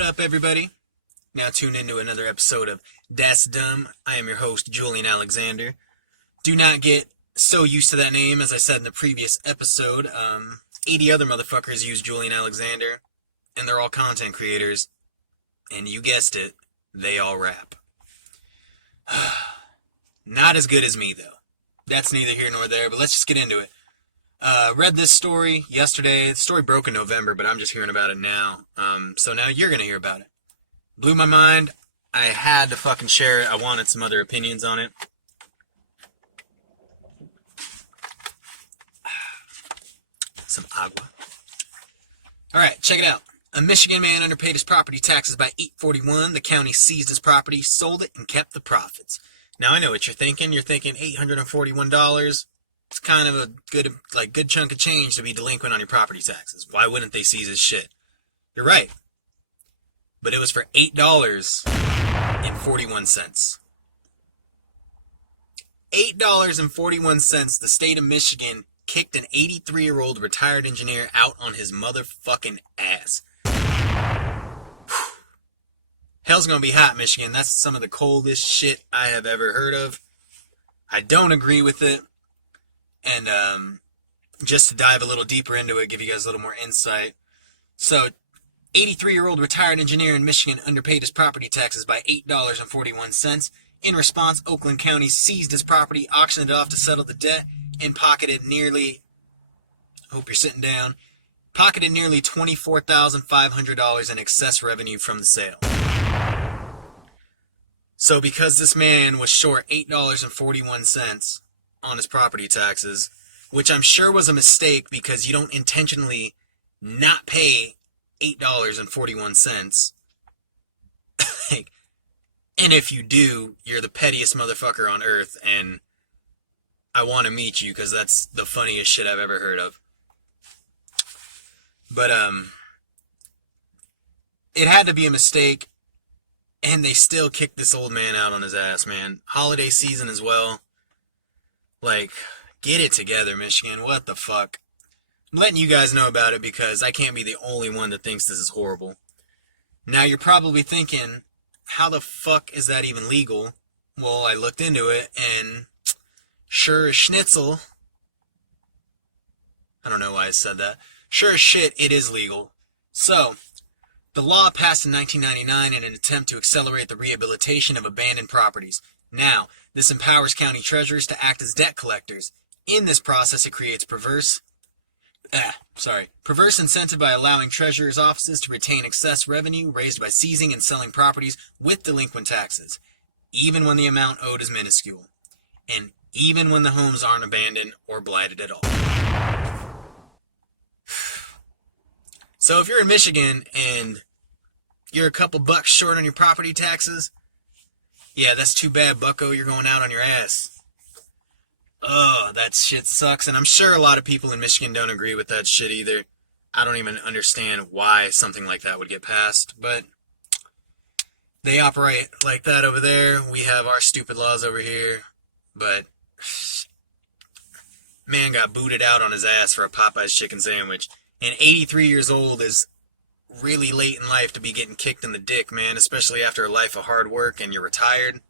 What up, everybody? Now tune into another episode of Das Dumb. I am your host, Julian Alexander. Do not get so used to that name, as I said in the previous episode. 80 other motherfuckers use Julian Alexander, and they're all content creators. And you guessed it, they all rap. Not as good as me, though. That's neither here nor there, but let's just get into it. Read this story yesterday. The story broke in November, but I'm just hearing about it now. So now you're going to hear about it. Blew my mind. I had to fucking share it. I wanted some other opinions on it. Some agua. Alright, check it out. A Michigan man underpaid his property taxes by $841. The county seized his property, sold it, and kept the profits. Now I know what you're thinking. You're thinking $841. It's kind of a good chunk of change to be delinquent on your property taxes. Why wouldn't they seize his shit? You're right. But it was for $8.41. $8.41. The state of Michigan kicked an 83-year-old retired engineer out on his motherfucking ass. Hell's gonna be hot, Michigan. That's some of the coldest shit I have ever heard of. I don't agree with it. And just to dive a little deeper into it, give you guys a little more insight. So, 83-year-old retired engineer in Michigan underpaid his property taxes by $8.41. In response, Oakland County seized his property, auctioned it off to settle the debt, and pocketed nearly $24,500 in excess revenue from the sale. So because this man was short $8.41 on his property taxes, which I'm sure was a mistake because you don't intentionally not pay $8.41. And if you do, you're the pettiest motherfucker on earth, and I want to meet you because that's the funniest shit I've ever heard of. But it had to be a mistake, and they still kicked this old man out on his ass, man. Holiday season as well. Like, get it together, Michigan. What the fuck? I'm letting you guys know about it because I can't be the only one that thinks this is horrible. Now, you're probably thinking, how the fuck is that even legal? Well, I looked into it, and sure as schnitzel, I don't know why I said that. Sure as shit, it is legal. So, the law passed in 1999 in an attempt to accelerate the rehabilitation of abandoned properties. Now, this empowers county treasurers to act as debt collectors. In this process, it creates perverse incentive by allowing treasurers' offices to retain excess revenue raised by seizing and selling properties with delinquent taxes, even when the amount owed is minuscule, and even when the homes aren't abandoned or blighted at all. So if you're in Michigan and you're a couple bucks short on your property taxes, yeah, that's too bad, bucko. You're going out on your ass. Oh, that shit sucks. And I'm sure a lot of people in Michigan don't agree with that shit either. I don't even understand why something like that would get passed. But they operate like that over there. We have our stupid laws over here. But man got booted out on his ass for a Popeyes chicken sandwich. And 83 years old is really late in life to be getting kicked in the dick, man, especially after a life of hard work and you're retired.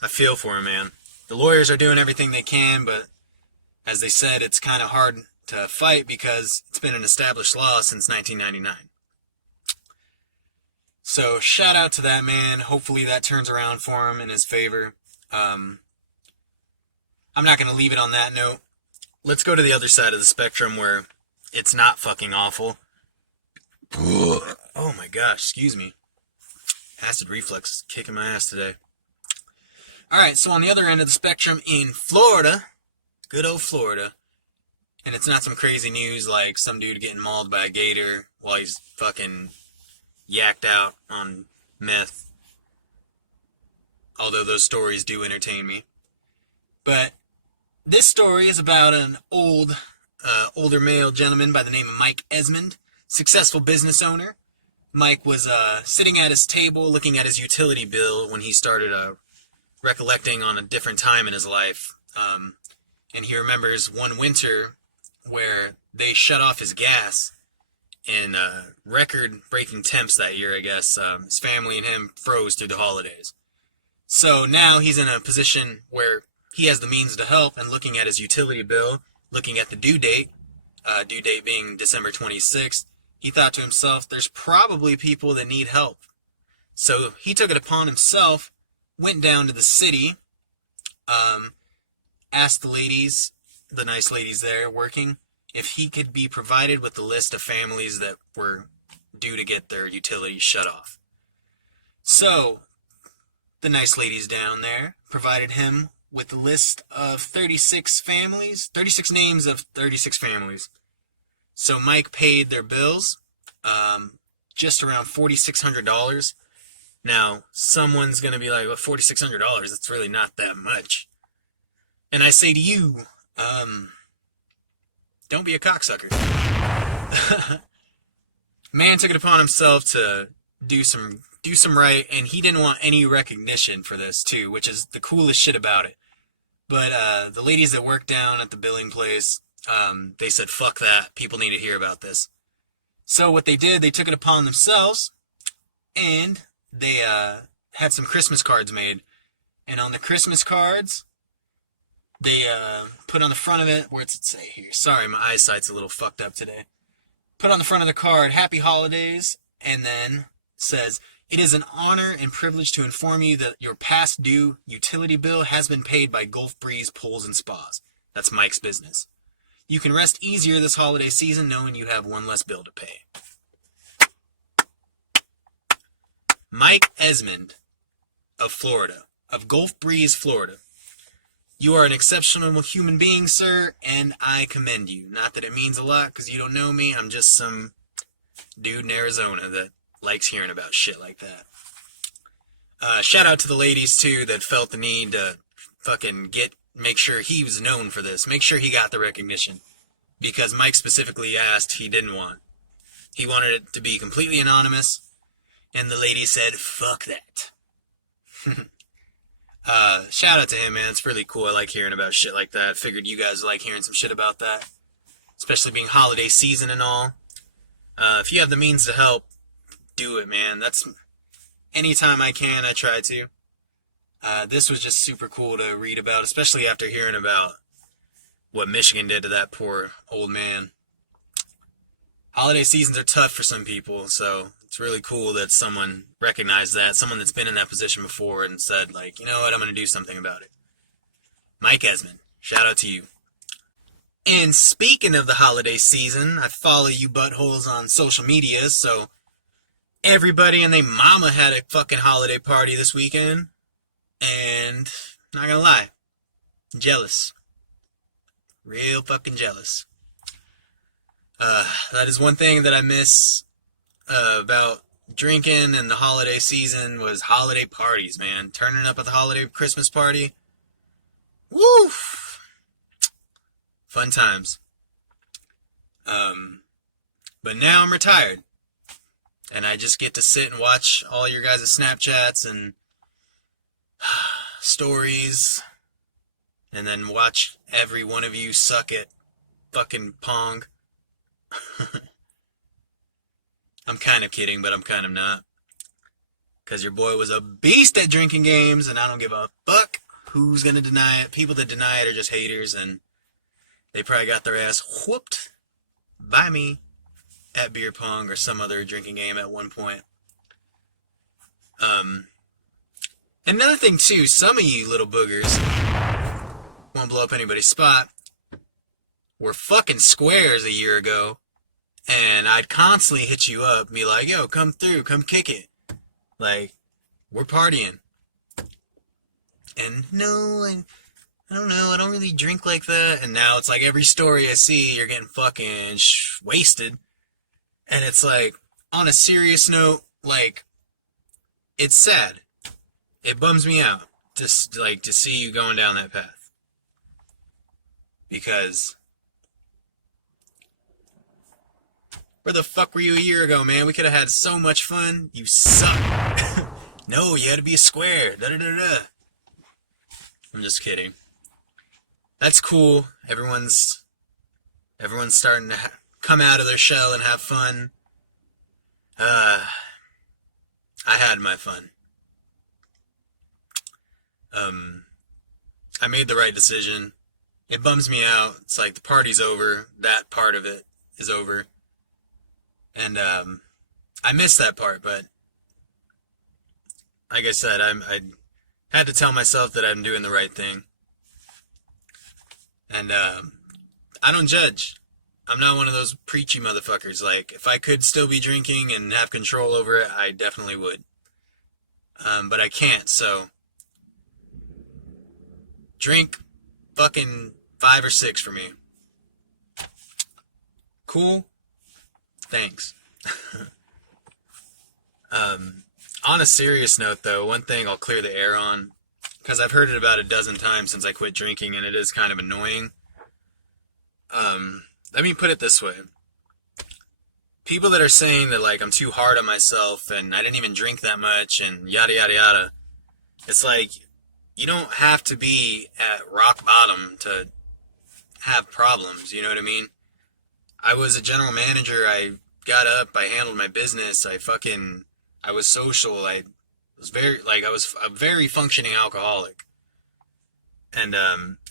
I feel for him, man. The lawyers are doing everything they can, but as they said, it's kind of hard to fight because it's been an established law since 1999. So, shout out to that man. Hopefully that turns around for him in his favor. I'm not going to leave it on that note. Let's go to the other side of the spectrum where it's not fucking awful. Oh my gosh, excuse me. Acid reflux is kicking my ass today. Alright, so on the other end of the spectrum in Florida, good old Florida, and it's not some crazy news like some dude getting mauled by a gator while he's fucking yacked out on meth. Although those stories do entertain me. But this story is about an older male gentleman by the name of Mike Esmond, successful business owner. Mike was sitting at his table looking at his utility bill when he started recollecting on a different time in his life. And he remembers one winter where they shut off his gas in record-breaking temps that year, I guess. His family and him froze through the holidays. So now he's in a position where he has the means to help, and looking at his utility bill, looking at the due date being December 26th, he thought to himself, there's probably people that need help. So he took it upon himself, went down to the city, asked the ladies, the nice ladies there working, if he could be provided with the list of families that were due to get their utilities shut off. So the nice ladies down there provided him with a list of 36 families, 36 names of 36 families. So Mike paid their bills, just around $4,600. Now, someone's going to be like, well, $4,600, that's really not that much. And I say to you, don't be a cocksucker. Man took it upon himself to do some right, and he didn't want any recognition for this too, which is the coolest shit about it. But the ladies that worked down at the billing place, they said, fuck that, people need to hear about this. So what they did, they took it upon themselves, and they had some Christmas cards made. And on the Christmas cards, they put on the front of it, where's it say here? Sorry, my eyesight's a little fucked up today. Put on the front of the card, Happy Holidays, and then says, it is an honor and privilege to inform you that your past due utility bill has been paid by Gulf Breeze Pools and Spas. That's Mike's business. You can rest easier this holiday season knowing you have one less bill to pay. Mike Esmond of Florida, of Gulf Breeze, Florida. You are an exceptional human being, sir, and I commend you. Not that it means a lot, because you don't know me. I'm just some dude in Arizona that likes hearing about shit like that. Shout out to the ladies, too, that felt the need to fucking make sure he was known for this. Make sure he got the recognition. Because Mike specifically asked, he didn't want. He wanted it to be completely anonymous, and the lady said, fuck that. Shout out to him, man. It's really cool. I like hearing about shit like that. Figured you guys like hearing some shit about that. Especially being holiday season and all. If you have the means to help, do it, man. That's anytime I can, I try to. This was just super cool to read about, especially after hearing about what Michigan did to that poor old man. Holiday seasons are tough for some people, so it's really cool that someone recognized that, someone that's been in that position before and said, like, you know what, I'm going to do something about it. Mike Esmond, shout out to you. And speaking of the holiday season, I follow you buttholes on social media, so everybody and their mama had a fucking holiday party this weekend, and not gonna lie, jealous. Real fucking jealous. That is one thing that I miss about drinking and the holiday season was holiday parties, man. Turning up at the holiday Christmas party. Woo! Fun times. But now I'm retired. And I just get to sit and watch all your guys' Snapchats and stories. And then watch every one of you suck at fucking Pong. I'm kind of kidding, but I'm kind of not. Because your boy was a beast at drinking games, and I don't give a fuck who's going to deny it. People that deny it are just haters, and they probably got their ass whooped by me at beer pong or some other drinking game at one point. Another thing, too, some of you little boogers, won't blow up anybody's spot, were fucking squares a year ago. And I'd constantly hit you up and be like, yo, come through, come kick it. Like, we're partying. And no, I don't know, I don't really drink like that. And now it's like every story I see, you're getting fucking wasted. And it's like, on a serious note, like, it's sad. It bums me out to see you going down that path. Because where the fuck were you a year ago, man? We could have had so much fun. You suck. No, you had to be a square. Da-da-da-da. I'm just kidding. That's cool. Everyone's starting to come out of their shell and have fun. I had my fun. I made the right decision. It bums me out. It's like the party's over. That part of it is over. And I missed that part, but like I said, I had to tell myself that I'm doing the right thing. And I don't judge. I'm not one of those preachy motherfuckers. Like, if I could still be drinking and have control over it, I definitely would. But I can't, so drink fucking 5 or 6 for me. Cool? Thanks. On a serious note, though, one thing I'll clear the air on, because I've heard it about a dozen times since I quit drinking, and it is kind of annoying. Let me put it this way. People that are saying that, like, I'm too hard on myself, and I didn't even drink that much, and yada yada yada, it's like, you don't have to be at rock bottom to have problems, you know what I mean? I was a general manager, I got up, I handled my business, I was social, I was a very functioning alcoholic. And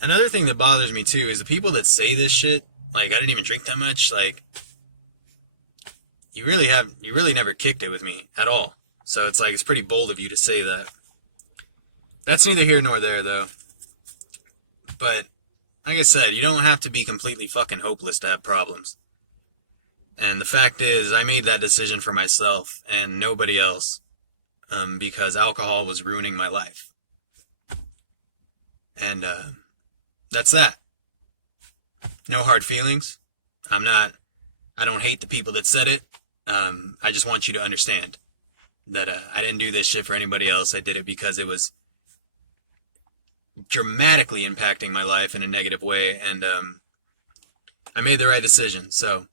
another thing that bothers me too is the people that say this shit, like, I didn't even drink that much, like, you really never kicked it with me at all. So it's like, it's pretty bold of you to say that. That's neither here nor there, though. But, like I said, you don't have to be completely fucking hopeless to have problems. And the fact is, I made that decision for myself and nobody else, because alcohol was ruining my life. And that's that. No hard feelings. I don't hate the people that said it. I just want you to understand that I didn't do this shit for anybody else. I did it because it was dramatically impacting my life in a negative way, and I made the right decision. So,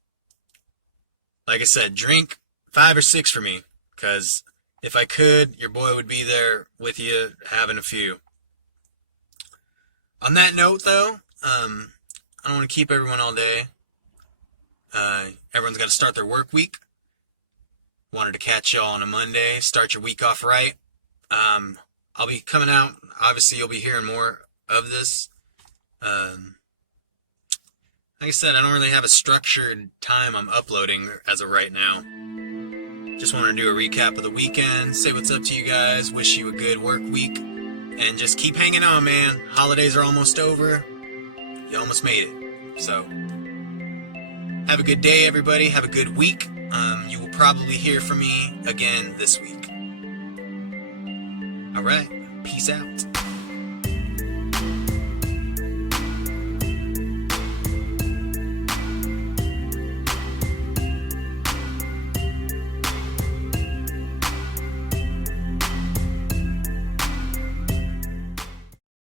like I said, drink 5 or 6 for me, because if I could, your boy would be there with you having a few. On that note, though, I don't want to keep everyone all day. Everyone's got to start their work week. Wanted to catch y'all on a Monday, start your week off right. I'll be coming out. Obviously, you'll be hearing more of this. Like I said, I don't really have a structured time I'm uploading as of right now. Just want to do a recap of the weekend, say what's up to you guys, wish you a good work week, and just keep hanging on, man. Holidays are almost over. You almost made it. So, have a good day, everybody. Have a good week. You will probably hear from me again this week. All right. Peace out.